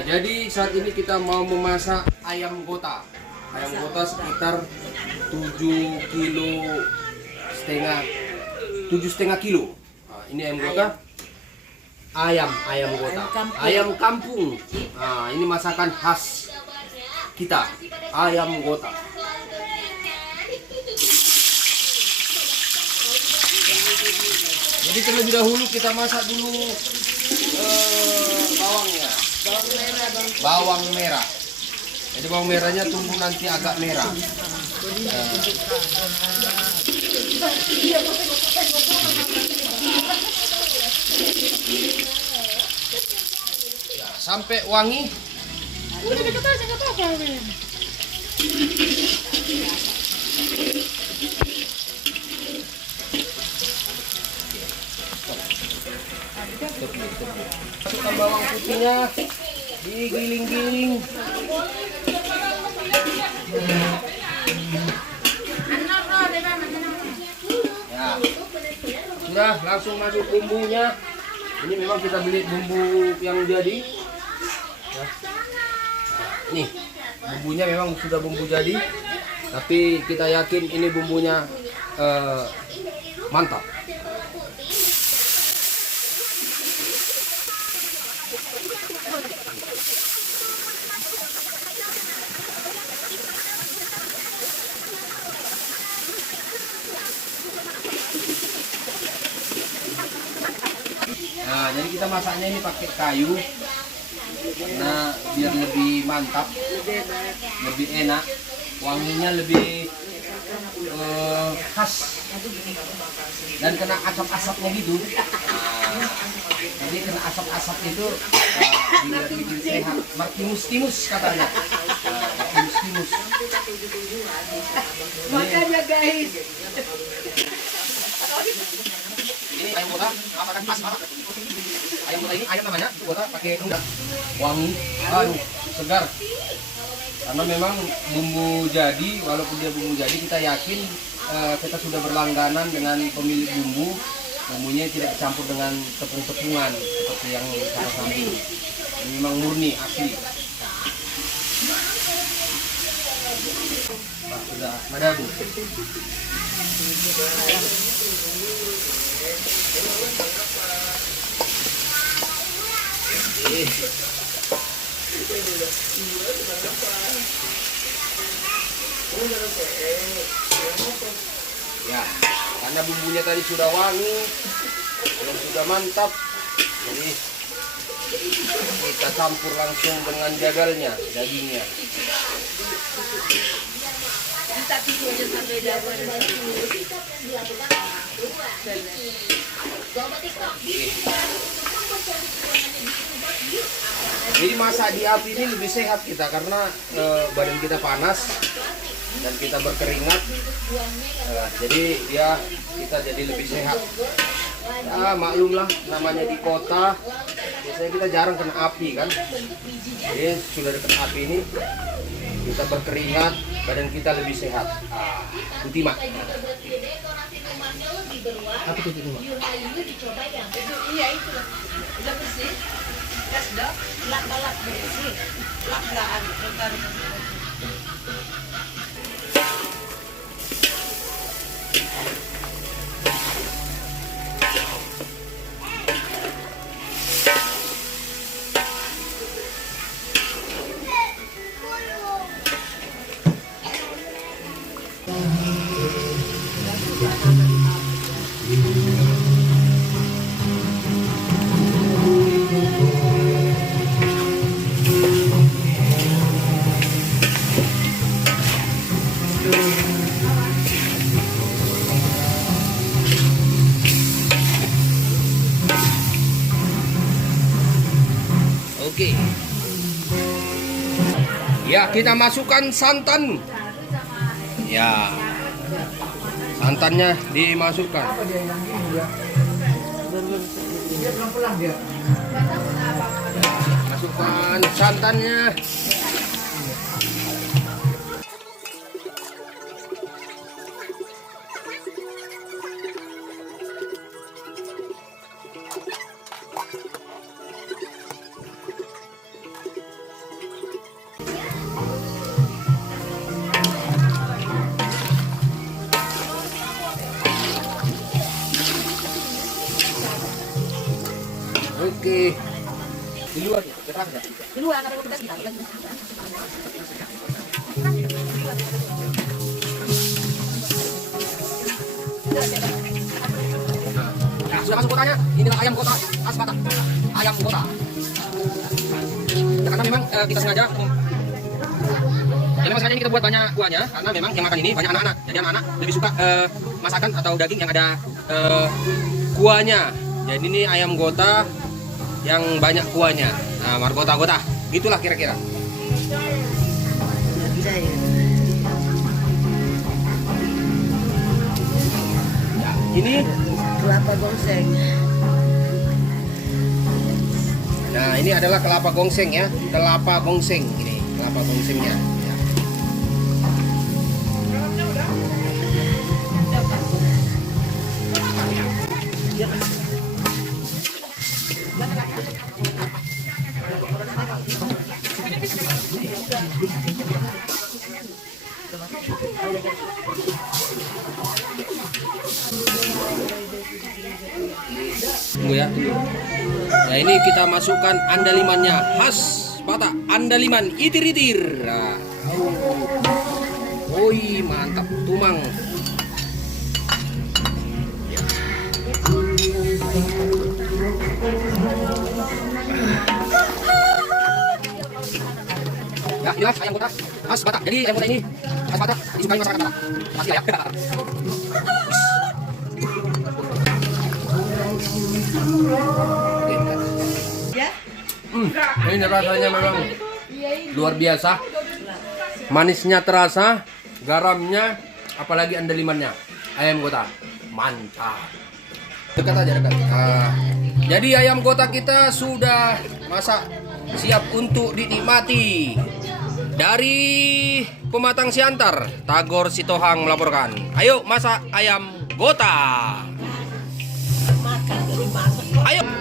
Nah, jadi saat ini kita mau memasak ayam gota. Ayam gota sekitar 7,5 kilo. Nah, ini ayam gota. Ayam gota. Ayam kampung. Nah, ini masakan khas kita. Ayam gota. Jadi terlebih dahulu kita masak dulu bawangnya. Bawang merah. Jadi bawang merahnya tunggu nanti agak merah. Ya, sampai wangi. Masukkan bawang putihnya, digiling-giling. Ya, sudah langsung masuk bumbunya. Ini memang kita beli bumbu yang jadi. Ya. Nih, bumbunya memang sudah bumbu jadi, tapi kita yakin ini bumbunya mantap. Nah, jadi kita masaknya ini pakai kayu, karena biar lebih mantap, lebih enak, wanginya lebih khas, dan kena asap-asapnya gitu. Nah, jadi kena asap-asap itu biar bikin sehat. Martimus katanya. Martimus. Makanya guys. Ini ayam gota, apa kan khas banget. Ayam gota ini ayam namanya gota pakai udang, wangi, segar. Karena memang bumbu jadi, walaupun dia bumbu jadi, kita yakin kita sudah berlangganan dengan pemilik bumbu. Bumbunya tidak campur dengan tepung-tepungan seperti yang sana-sana ini. Ini memang murni asli. Nah, sudah madabu. Ya, karena bumbunya tadi sudah wangi dan sudah mantap, jadi kita campur langsung dengan jagalnya, dagingnya. Jadi masak di api ini lebih sehat kita, karena badan kita panas dan kita berkeringat, jadi kita jadi lebih sehat. Ya maklumlah, namanya di kota biasanya kita jarang kena api kan. Jadi sudah dekat api ini kita berkeringat, badan kita lebih sehat. Putih mak. Apa itu mak? Iya itu udah bersih. Gas dah, lak bersih. Lak-lakan. Oke. Ya, kita masukkan santan. Ya. Santannya dimasukkan. Masukkan santannya. Oke. Di luar ya, keras ya? Di luar ada pedas kita. Nah, sudah masuk kotanya. Inilah ayam kota Asmata. Ayam kota. Ya, karena memang kita sengaja ini kita buat banyak kuahnya karena memang yang makan ini banyak anak-anak. Jadi anak-anak lebih suka masakan atau daging yang ada kuahnya. Jadi ini ayam gota yang banyak kuahnya. Nah, margota-gota. Gitulah kira-kira. Ya, ini Kelapa gongseng. nah, ini adalah kelapa gongseng ya. Kelapa gongseng ini, kelapa gongsengnya. Ya. Tunggu ya. Nah, ini kita masukkan andalimannya khas Batak, andaliman itir-itir. Nah, woi, mantap, tumang. Ya, inilah ayam kota khas Batak. Jadi ayam kota ini khas Batak, disukai masyarakat Batak. Pasti ya. Ini rasanya memang luar biasa. Manisnya terasa, garamnya, apalagi andalimannya. Ayam kota, mantap. Dekat aja dekat. Jadi ayam kota kita sudah masak, siap untuk dinikmati. Dari Pematang Siantar, Tagor Sitohang melaporkan. Ayo masak ayam kota. Ayo.